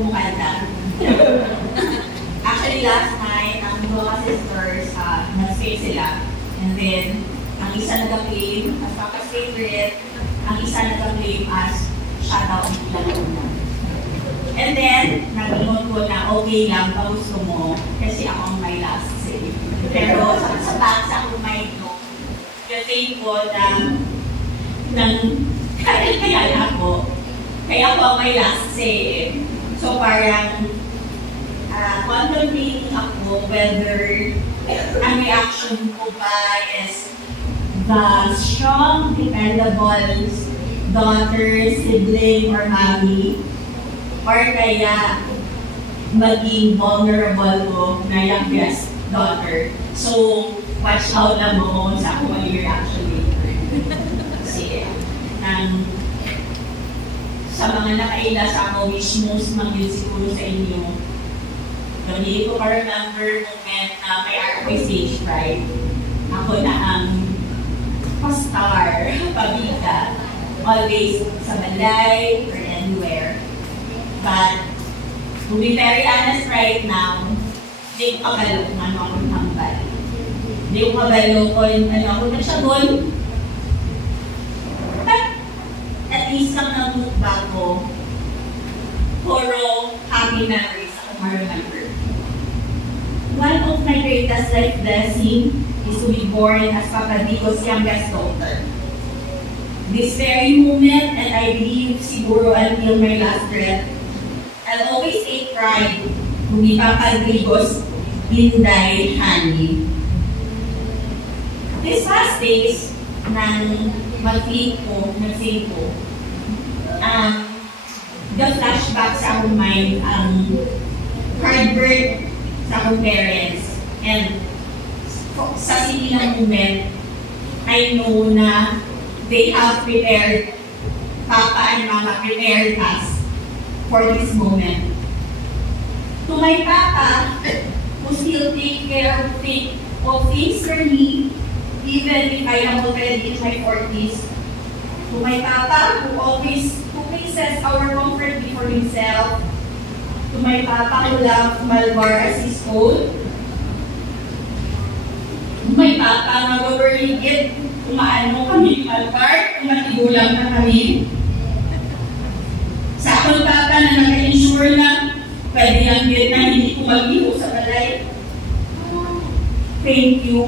kumukanta. Actually, last night, ang mga sisters, nag-stay sila. And then, ang isa nag-claim as Papa's favorite, ang isa nag-claim as shoutout lang una. And then, nag-ingon ko na okay lang, gusto mo, kasi ako ang may last say. Pero sa basa ko may no, kasi ko na kaya ako, kaya ako ang may last say. So parang, contemplating ako whether ang reaction ko ba is the strong, dependable daughter, sibling, or mommy, or kaya maging vulnerable ko na youngest daughter. So, watch out lang mo kung sa ako maging reaction later. Kasi, sa mga nakaila sa ako, which most mag-yun siguro sa inyo, hindi ko pa-remember moment na may RFA stage fright. Ako na ang star, pabida, always sa balay or anywhere. But, to be very honest right now, hindi ko kabalo kung ano akong hambal. Hindi ko kabalo kung ano ako na siya doon. But, at least ang namukba ko, puro happy memories ako ma-remember. One of my greatest life blessings is to be born as Papa Dico's youngest daughter. This very moment, and I believe siguro until my last breath, I'll always take pride kung ni Papa Dico's Inday Honey. These past days, nang mag-think ko, nag-think ko, the flashback sa akong mind, hard work sa akong parents, and sa sinilang moment, I know na they have prepared, Papa and Mama prepared us for this moment. To my Papa, who still take care of things for me, even if I am already in my 40s. To my Papa, who places our comfort before himself. To my Papa, who loves Malbar as his own. To my Papa, nag-overligid kung maano kami Malbar, kung matigulang na kami. Sa akong Papa na nag-ensure na pwede lang din na hindi ko mag-iho sa balay. Thank you.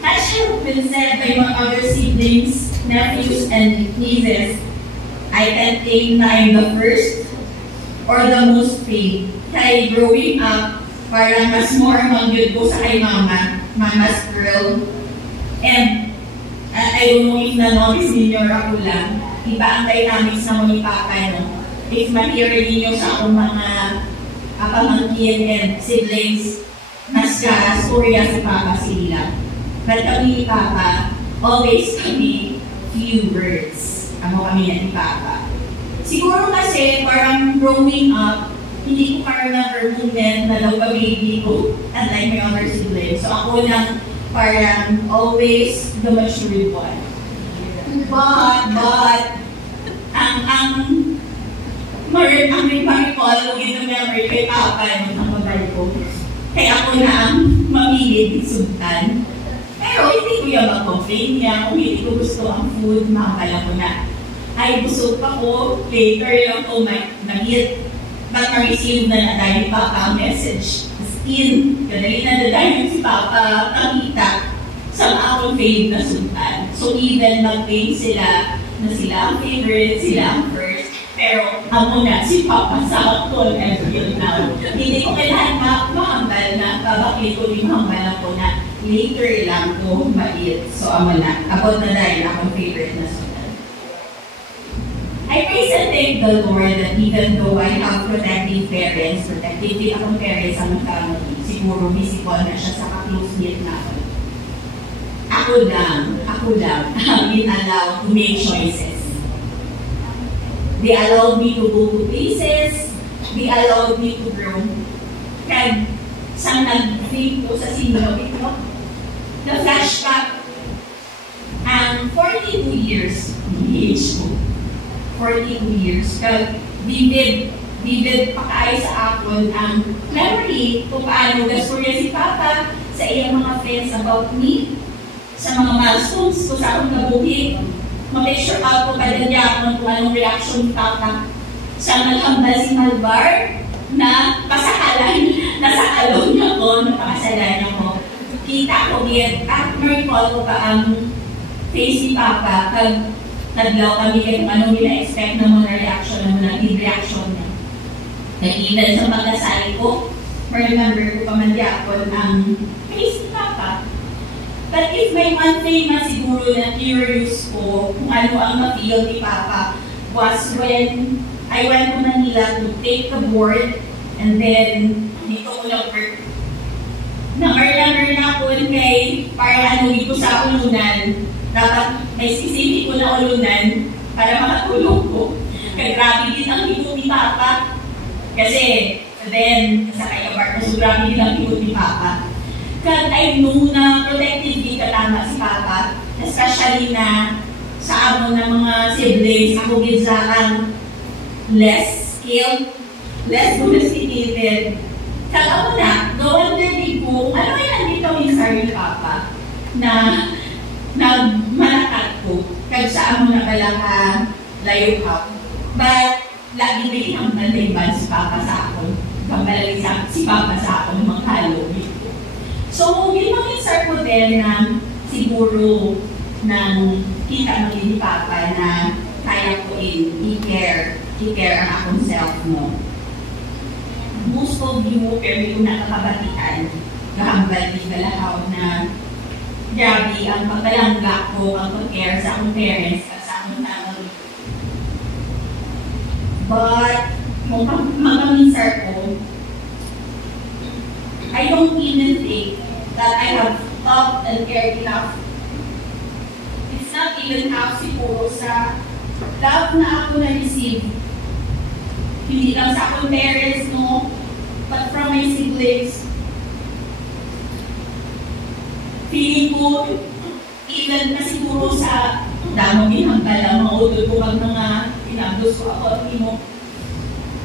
As has been said by my other siblings, nephews, and nieces, I can claim na I'm the first or the most paid. Kaya growing up, parang mas more mangyod ko sa kay Mama's girl. And I don't know if na-notice ninyo or ako lang, iba ang dynamics na ni Papa, no? If ma-hear ninyo sa akong mga pamangkin and siblings, mas storya si Papa sila. But kami ni Papa, always kami few words. Ano kami ni Papa. Siguro kasi parang growing up, hindi ko pa-remember moment na daw pa-baby ko unlike my other siblings. So ako lang parang always the mature one. But, ang may pa-recall ko gino-memory kay Papa ang mabay ko. Kaya ako na ang mamili sultan. Pero hindi ko yung mag-complain niya. Kung hindi ko gusto ang food, makakala ko na. Ay, busog pa ko. Later lang ko mag-hit. But ma-receive na dahil Papa ang message. As in, kadali na dahil si Papa nakita sa akong fave na sultan. So even mag-claim sila na sila ang favorite, sila ang first. Pero ako na si Papa sa ako until now. Hindi ko kailangan mahambal na babakit ko yung mahambal ako na later lang ko ma-eat. So ako na. Ako na dahil akong favorite na sultan. I praise and thank the Lord that even though I have protective parents, protective akong parents sa mga family, siguro visible na siya sa ka-close-knit na ako. Ako lang, ang in-allow to make choices. They allowed me to go to places, they allowed me to grow. Kaya sa nag-think ko sa sinulog ito, the flashback, 42 years, age ko. 42 years. Kaya vivid pa kayo sa akon ang memory kung paano gasturya si Papa sa iyang mga friends about me, sa mga milestones ko sa akong kabuhi. Ma-make sure out ko kada niya kung anong reaction ni Papa sa naghambal si Malvar na pasakalan, nasakalon niya ko, napakasalan ako. Kita ko yun, at ma-recall ko pa ang face ni Papa pag naglaw kami kung anong gina-expect na mga reaction, na mga reaction niya. Nakita sa pagkasali ko, ma-remember ko pa man diapon ang face ni Papa. But if may one thing na siguro na curious ko kung ano ang ma-feel ni Papa was when I went to Manila to take the board and then dito ko lang work. Na-earn na ako kay para ano dito sa ulunan. Dapat may specific ko na ulunan para makatulong ko. Kaya grabe din ang hipot ni Papa. Kasi then, sa kaya bar ko, so grabe din ang hipot ni Papa. Kaya I know na protective din katama si Papa. Especially na sa amon ng mga siblings, ako gisa ang less skilled, less domesticated. Kaya ako na, no-wonder din ko, ano yung nandito yung sarili Papa na malakat ko. Kaya saan mo na pala ka layo ka. But, lagi din ang naliban si Papa sa akin. Kampalali si Papa sa akin ng mga Halloween. So, ginamit-sar ko din na siguro ng kita mo ni Papa na kaya ko i-care ang akong self mo. Most of you, pero yung nakakabatian, kahambal di balahaw na grabe ang pagkalangga ko, ang pag-care sa akong parents at sa akong family. But, mga minsar ko, I don't even think that I have loved and cared enough. It's not even half siguro sa love na ako na-receive. Hindi lang sa akong parents, no? But from my siblings. Feeling ko, even na siguro sa damang hinangkala, maudol ko pag mga pinagdos ko ako at mo.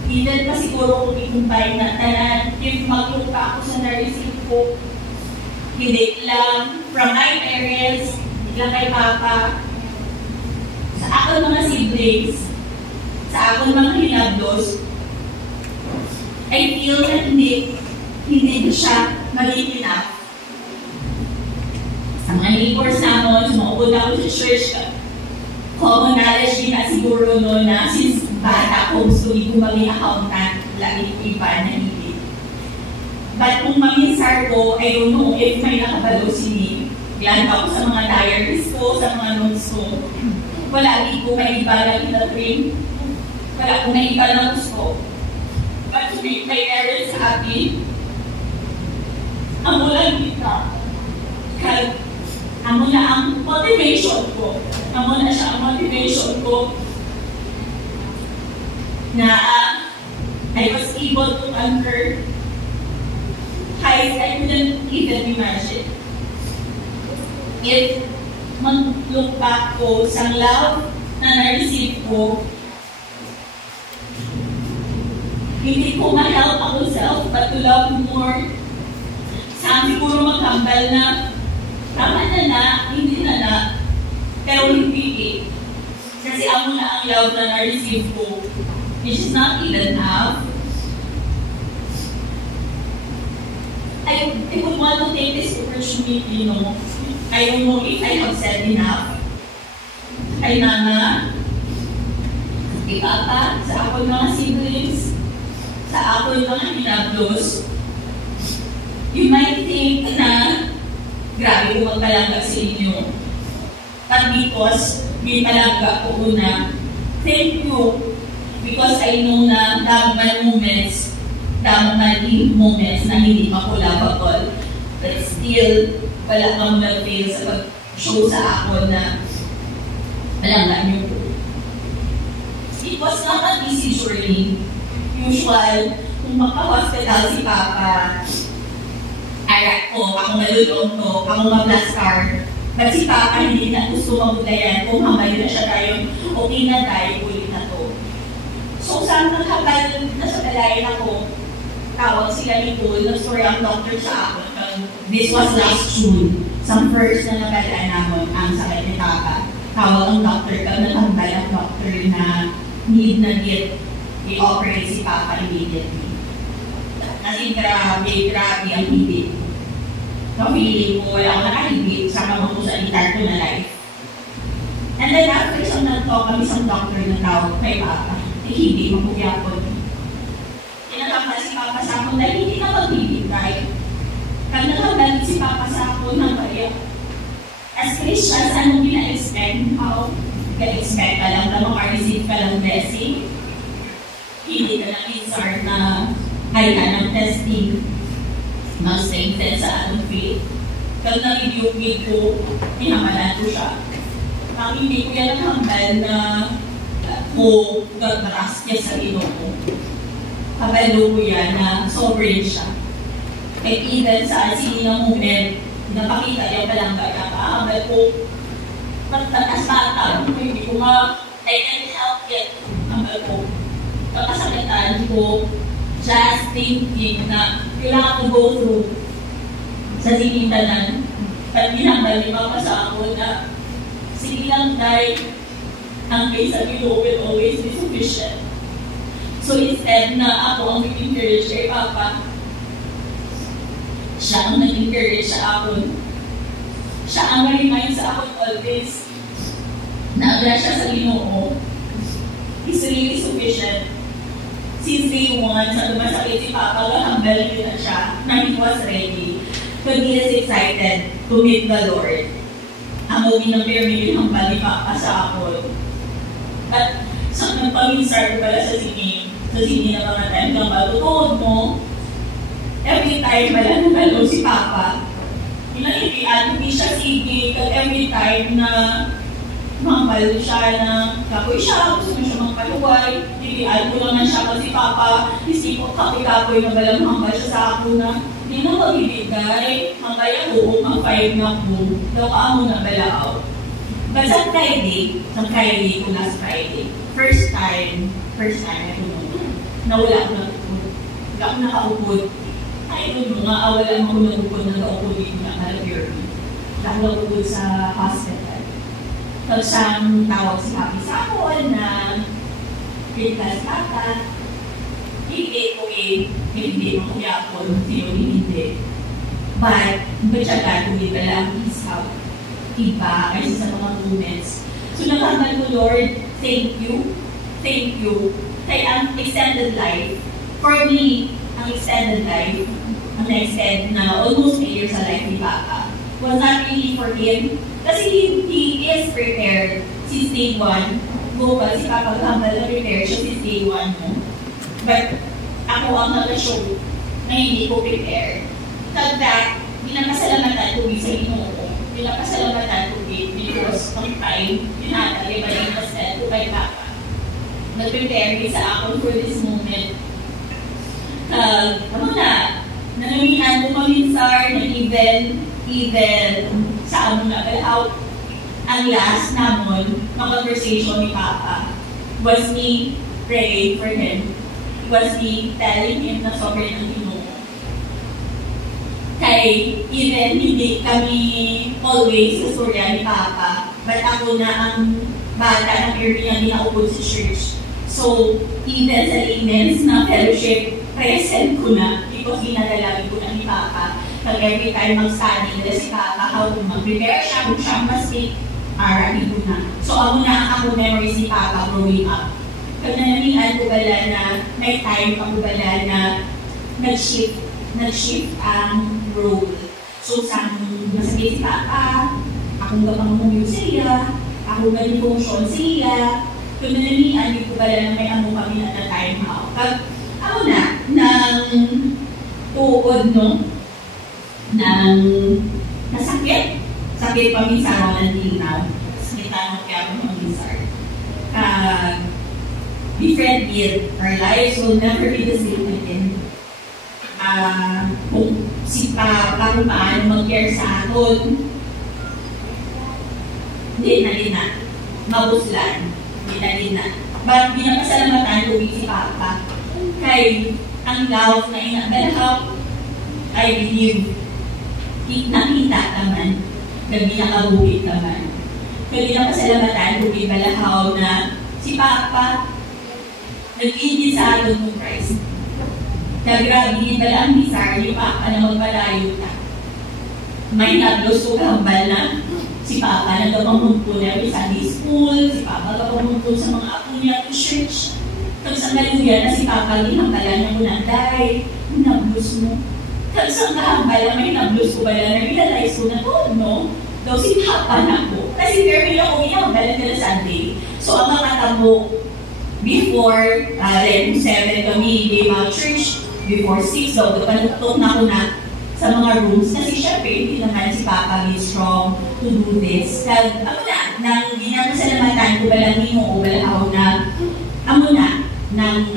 Even pa siguro kung ikumpay na tanan, if maglupa ako sa na-receive ko, hindi lang from my parents, hindi lang kay Papa, sa akong mga siblings, sa akong mga hinagdos, I feel na hindi siya maging enough. Sa mga neighbors namin, sumukod ako sa church, common knowledge din na siguro no na since bata ko gusto ko maging accountant, lagi ko iba na hindi. But kung maminsar ko, I don't know if may nakabalo si Glan ako sa mga diaries ko, sa mga notes ko. Wala di ko may iba na pinatrin. Wala ko may iba na gusto. But to make my parents happy, amo lang kita. Kaya amo na ang motivation ko. Amo na siya ang motivation ko na I was able to conquer heights I couldn't even imagine. If mag-look back ko sa love na na-receive ko, hindi ko ma-help ako self but to love more. Saan siguro maghambal na tama na, hindi na, pero hindi eh. Kasi ako na ang love na na-receive ko, which is not even half. I would want to take this opportunity, I don't know if I have said enough. Kay Mama, kay Papa, sa akong mga siblings, sa akong mga hinablos, you might think na grabe ko magpalangga sa inyo. But because may palangga ko una, thank you. Because I know na damang moments na hindi makulabakol. But still, wala kang mag-fail sa pag-show sa ako na palangga niyo ko. It was not an easy journey. Usual, kung maka-hospital si Papa, arak ko, ako malulong to, ako ma-blaster. But si Papa hindi na gusto mabulayan kung hanggang na siya tayo, okay na tayo, ulit na to. So, saan nagkabal na sa kalayan ako, tawag sila ni Paul, nag-story ang doctor sa akin. This was last June. Sa first na nabalaan namin ang sakit ni Papa. Tawag ang doctor ka, nagkabal ang doctor na need i-operate si Papa immediately. As in, grabe ang hibit. Feeling ko, wala akong nakahibit sa kamang ko sa entire ko na life. And then after isang nag-talk kami sa doctor na tawag kay Papa, hindi makugyapon. Inatanggal si Papa sa akin dahil hindi na magbibigay. Pag nakagalit si Papa sa akin ng kaya, as Christians, anong pina-expect? How? Ka-expect ka lang na makareceive ka lang blessing. Hindi ka na-insert na ay ka ng testing. Mas-sainted sa anong faith. Kag nag-rebuke ko, pinamalan ko siya. Ang hindi ko yan naghambal na ko gagras niya sa Ginoo. Kabalo ko yan na sovereign siya. Kahit even sa sini ng moment, napakita niya palang kaya kaambal ko as bata, hindi ko I can't help it. Ambal ko. Pagkasakitan ko, just thinking na kailangan ko go through sa sinindanan. At binambal ni Papa sa ako na sige lang dahil ang grace sa Ginoo will always be sufficient. So instead na ako ang nag-encourage kay Papa, siya ang nag-encourage sa akin. Siya ang ma-remind sa akin always na ang grasya sa Ginoo is really sufficient. Since day one, sa lumasakit si Papa, humble niya na siya na he was ready. But he is excited to meet the Lord. Ang movie ng pyramid yung hambal ni Papa sa akin. At sa nagpag-insert ko pala sa sini na mga time ng matutod mo, every time pala nagalo si Papa, pinaipian, hindi siya sige, at every time na mahambal siya na kapoy siya, gusto siya magpaluway, ipian ko naman siya kasi Papa, isipot kapoy-kapoy na balang mahambal siya sa ako na hindi na magbibigay, hanggang ako, mag-5 na po, daw ka mo na balaaw. But sa Friday ko last Friday, first time na tunod, nawala ako natupod. Hindi ako nakaupod. I don't know nga, wala ako natupod na naupod dito na malapirmi. Hindi ako natupod sa hospital. Tapos siyang tawag si Happy sa ako na pintas kata. Hindi ko hindi mo kuyapon, hindi. But siya gagawin pala ang isaw. Iba kasi sa mga moments. So nakambal ko, Lord, thank you. Kaya ang extended life, for me, ang extended life, ang na-extend na almost a year sa life ni Papa, was not really for him. Kasi he is prepared since day one. Global, si Papa Gambal na prepared siya since day one mo. But ako ang nag-show na hindi ko prepared. Tag that, pinakasalamatan ko sa Ginoo. Pinakasalamatan ko because ng time, pinatali ba yung pasal ko kay Papa. Nag-prepare sa ako for this moment. Nanamihan ko kaminsar na even sa ano na, how ang last namon ng conversation ni Papa was me praying for him. Was me telling him na sobrang ang Ginoo. Kay even hindi kami always sa storya ni Papa, but ako na ang bata ng area na naupod sa church. So, even sa laments na fellowship, present ko na because ginadalagin ko na ni Papa. Pag every time mag-study nila si Papa, how to mag-prepare siya, kung siyang mistake, arahin ko na. So, ako memories ni Papa growing up. Pag nananihan ko bala na, may time ako bala na nag-shift ang role. So, sa masakit si Papa, akong gapangumyung siya, akong ganipong siya, kung nananihan ko bala na may amo kami at the time how. Pag ako na, ng tuod, no? Ng nasakit. Sakit paminsan ako ng linaw. Sakitan ko kaya ako paminsan. Befriended, our lives will never be the same again. Kung si Papa kung paano mag-care sa aton, hindi na. Mabuslan. Hindi na. But binapasalamatan ko si Papa. Kay ang love na inabalahaw, I believe, nakita naman, na binakabuhit naman. Kaya binapasalamatan ko balahaw na si Papa, nag-iigit sa atin ng Christ. Kaya grabe, bala ang desire ni Papa na magpalayo ka. May nablos ko kahambal na si Papa nagpapamunto na sa Sunday school, si Papa nagpapamunto sa mga apo niya to church. Kag sa naluya na si Papa ginambalan niya muna, Day, nablos mo. Kag sa kahambal na may nablos ko bala na realize ko na to, no? Daw si Papa na ko. Kasi very ako ginambalan ka na Sunday. So ang mga tamo, before 7 kami, di mga church, before 6, so panutok na ko na sa mga rooms. Kasi syempre, hindi naman si Papa is strong to do this. Kag, ako na, nang ginamasalamatan ko ba lang nino o wala ako na, amo na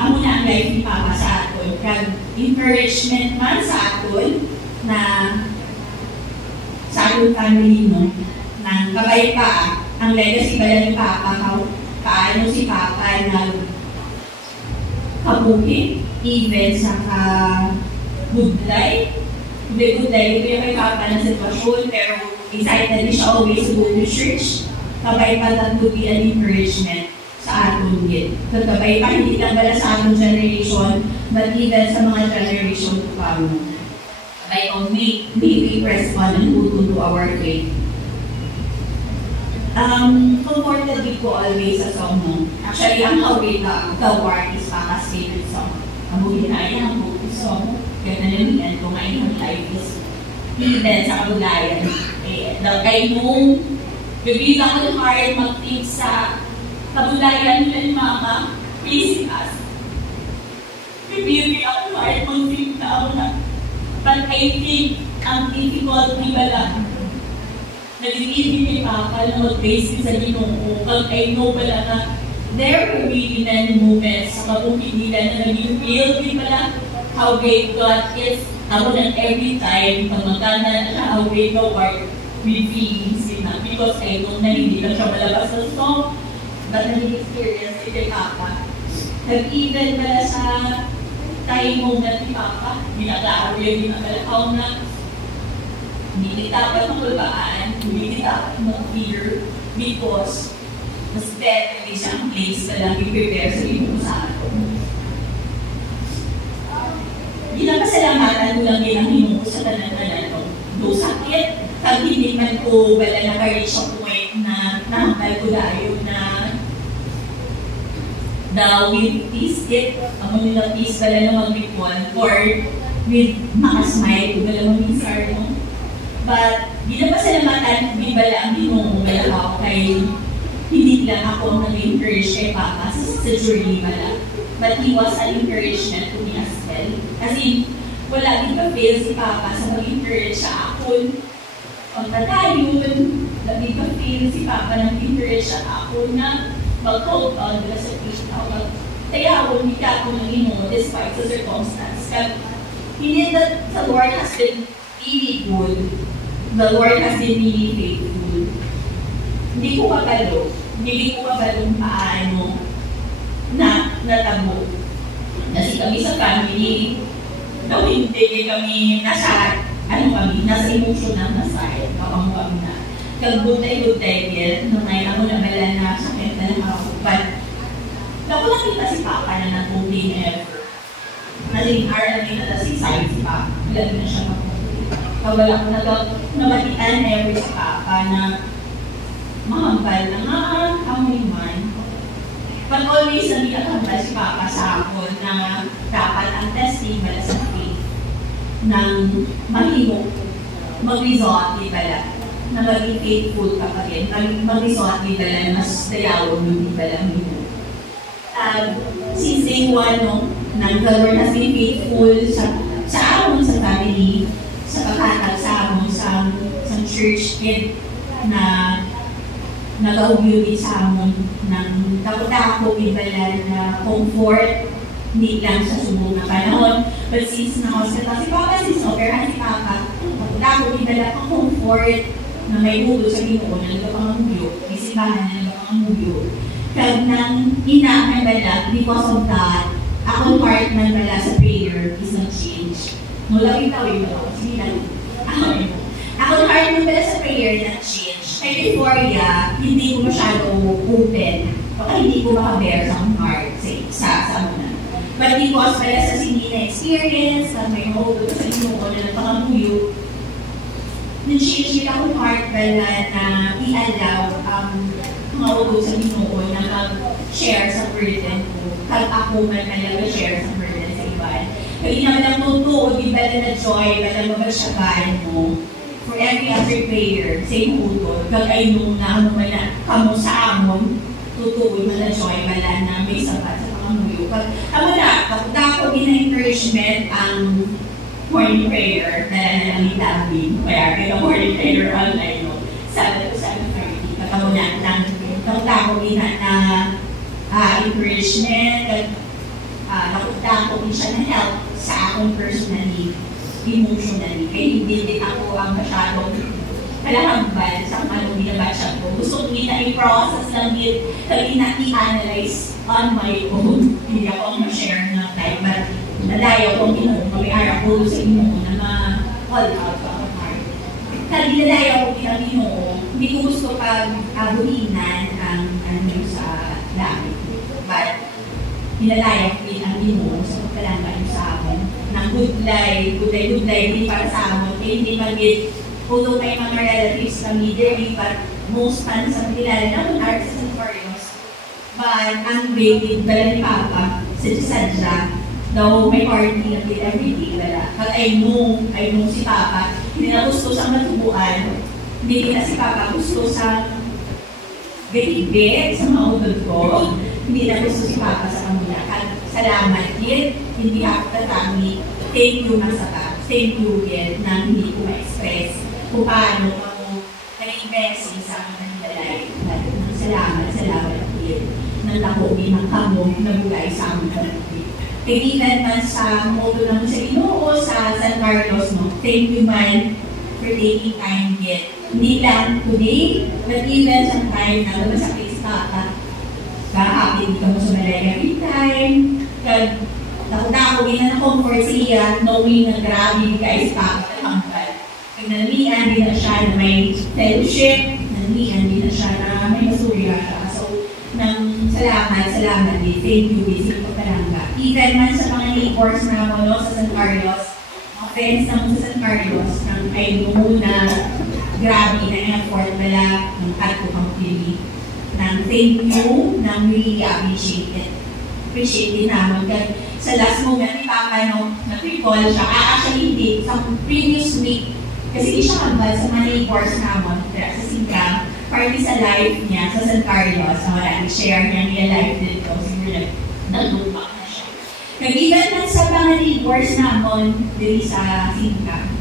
ang life ni Papa sa aton. Kag, encouragement man sa aton na sa aton family, no? Nang kabay pa, ang legacy ba lang ni Papa, paano si Papa kabuhi, even sa ka-budlay. Budlay, ito yung kay Papa na sitwasyon, pero excited din siya always to go to church. Kabay pa lang to be an encouragement sa aton din. So, kabay pa, hindi lang bala sa aton generation, but even sa mga generation to come. Kabay pa, may we respond and hold to our faith. Comforted with ko always sa song mo. Actually, ang hawin na the war is Papa's favorite song. Ang buhin na ay ang buhin song. Kaya nalamihan ko ngayon ang life is even sa kabulayan. I know, bigla ko ng heart mag-think sa kabulayan nila ni Mama, praising us. Bigla ako ng heart mag-think na ako na. But I think, ang difficulty bala, nag-iibig kay Papa na mag-base sa Ginoo. Kag I know pala na there will be many moments sa kabukid nila na nag-feel din pala how great God is. Ako na every time, pag magkana na siya, how great the Lord will be na. Because I know na hindi lang siya malabas sa song, but nag-experience kay Papa. Nag-even pala sa time moment ni Papa, ginagawa yung ginagalaw na hindi dapat makulbaan, hindi dapat mag-fear, because mas better isang place na lang i-prepare sa inyo sa atin. Ginagasalamatan ko lang din ang hinuko sa tanan-tanan ko. Do sakit, kag hindi man ko wala naka-reach ang point na nahangkal ko layo na daw with peace it, ang mga peace wala na mag-ritual, or with makasmile ko wala mag-isar mo. But, ginagasalamatan ko bala ang Ginoo wala ako kay hindi lang ako nag-encourage kay Papa sa journey bala. But he was an encouragement to me as well. Kasi wala din ka-fail si Papa sa mag-encourage sa ako. Ang tatayon, lagi ka-fail si Papa nag-encourage sa ako na mag-hold on sa Kristo. Kaya hindi ka ako ng Ginoo despite the circumstance. Kaya hindi that the Lord has been really good. The Lord has been really faithful. Hindi ko kabalo paano na natabo. Kasi kami sa family, daw hindi kami nasa emotional na side. Kapag kami na. Kagbutay-butay din, na may ako na mala na sakit na ako. But, naku nakita si Papa na nag-okay ever. Kasi araw na si side si Papa. Lalo na siya wala ko nabatian ever sa Papa na mahambal na kami man. But always nag-iakambal si Papa sa akin na dapat ang testing bala sa faith ng mahimo, mag-result di bala, na maging faithful ka pa rin, mag-result di bala na mas dayawon mo di bala mo. Since day one, no, the Lord has been faithful sa amon sa family, sa pagkatag sa amon sa church kid na nag-augury sa amon ng takot-takot ibala na comfort hindi lang sa subong na panahon. But since na-hospital si Papa, since operahan si Papa, takot ibala pang comfort na may ulo sa Ginoo na nagpapangamuyo, may simbahan na nagpapangamuyo. Kag nang inaamay bala, because of that, akong heart man bala sa prayer is nag-change. Mula itawin ko, sige lang. Akong heart man bala sa prayer nag-change. Kaya before hindi ko masyado open. Baka hindi ko makabear sa akong heart sa muna. But because pala sa hindi na experience, na may mahudo sa inyo na nagpakamuyo, nag-change yung akong heart bala na i-allow mga ulo sa Ginoo na mag-share sa burden ko. Kag ako man share sa burden sa iba. Kaya naman ang totoo, di ba na joy, ba na magsyagaan mo for every other prayer, same ulo. Kag ay nung na ano man na kamo sa amon, totoo man na joy, wala na may sabat sa pangamuyo. Kag amo na, kapag ako gina-encouragement ang morning prayer na nalangit-langit. Kaya kaya morning prayer online, no? Sabi ko sa 7:30. Katamo na, nakunta ko din na encouragement at nakunta ko din siya na help sa akong personally, emotionally. Kaya hindi din ako ang masyadong kalahambal sa anong binabatch ko. Gusto ko din na i-process lang din, kaya i-analyze on my own. Hindi ako ang ma-share na time, but nalayaw kong Ginoo, may-ara ko sa Ginoo na ma-call out ko ang heart. Kaya nalayaw ko din ang Ginoo, hindi ko gusto pag-abulinan ang ano sa langit. But, nilalaya ko din ang Ginoo sa pagkalanggan sa amin. Nang gudlay din para sa amin. Kaya hindi magit, although may mga relatives kami there, but most times sa kilala na kung artist and Corios. But, ang baby, bala ni Papa, sadya, daw may party na din everyday, bala. But I know si Papa, hindi na gusto siyang matubuan. Hindi na si Papa gusto sa gaibig sa mga utod ko. Hindi na gusto si Papa sa kamula. At salamat din, hindi ako tatami. Thank you masaka. Thank you din na hindi ko ma-express kung paano ako nag-invest sa mga nilalay. Salamat din. Nang lakobi ng kamo na bulay sa aming kalagay. Kaibigan man sa modo ng sa Ginoo, sa San Carlos, no? Thank you man for taking time yet. Hindi lang today, but even some time na sa Kristata. Happy ka mo sa malay every time. Kag ako na-comfort siya, knowing na grabe guys pa hanggang. Kag nalian din na siya na may fellowship, nalian din na siya na may masurya siya. So, salamat din. Thank you, Bisi Pagkalangga. Even man sa mga neighbors na mo sa San Carlos, mga friends na mo sa San Carlos, nang I know na grabe na effort nila ng ato kang pili. Nang thank you, nang really appreciate it. Appreciate din naman. Sa last moment, ni Papa, na-recall siya. Actually, hindi. Sa previous week, kasi di siya kambal sa mga neighbors naman, sa Singkang, party sa live niya sa San Carlos. I-share niya niya live dito. Siguro nag-lupak na siya. Nag-even na sa mga neighbors naman dito sa Singkang,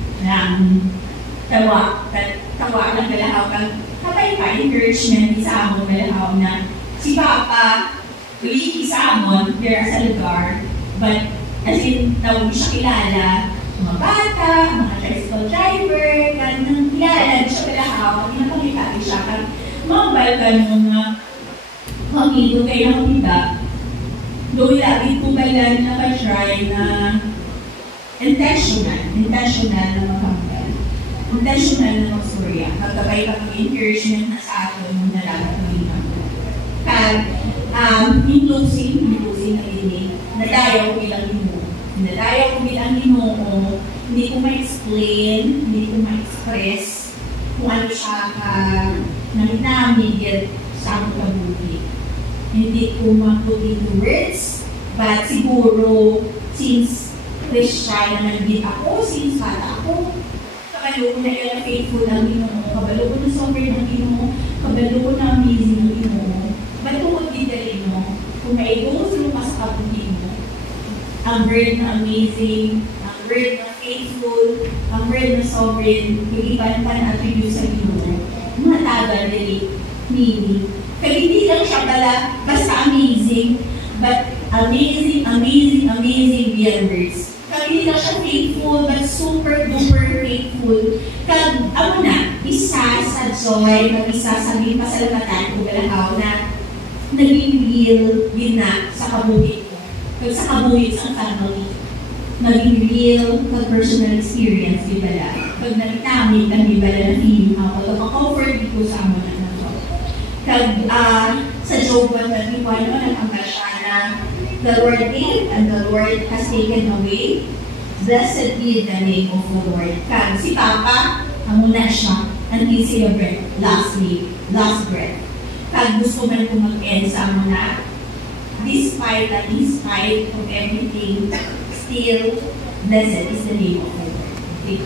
tawa ng galahaw kang kapay pa, encouragement sa amon galahaw na si Papa really sa amon there sa lugar, but as in tawag siya kilala mga bata, mga tricycle driver, kanang kilala siya galahaw, pinapakita siya kang mabal ka nung makito kayo ng kita doon lagi po ba lang nakatry na intentional na makambal. Intentional na magsurya. Magkabay kang encouragement na sa atin nung nalaman ng ina. Kag, in closing na dinig, nadayaw ko bilang Ginoo, hindi ko ma-explain, hindi ko ma-express kung ano siya namigil sa among kabuhi. Hindi ko ma-put into words, but siguro, since Christian naman din ako, since bata ako, kabalo ko na ilang faithful ang Ginoo, kabalo ko na sovereign ang Ginoo, kabalo ko na amazing ang Ginoo. Ba't tungkol din mo, kung may go through ka sa kabuhi mo, ang word na amazing, ang word na faithful, ang word na sovereign, yung iban pa na attribute sa Ginoo, matagal din meaning. Kaya hindi lang siya pala basta amazing, but amazing beyond words. Kaya hindi lang siya faithful, but super duper faithful. Kaya ako na, isa sa joy, isa sa pasalamatan ko galahaw na naging real yun na sa kabuhit ko. Pag sa kabuhit sa family, naging real sa personal experience di bala. Pag nakitamit ang di bala na feeling ako, pagka-comfort dito sa amo na ito. Kag sa Job 1:31, nagkangka siya na the Lord gave and the Lord has taken away. Blessed be the name of the Lord. Kag si Papa, ang muna siya until siya breath, last breath. Kag gusto man kong mag-end sa amo na, despite of everything, still, blessed is the name of the Lord. Thank you.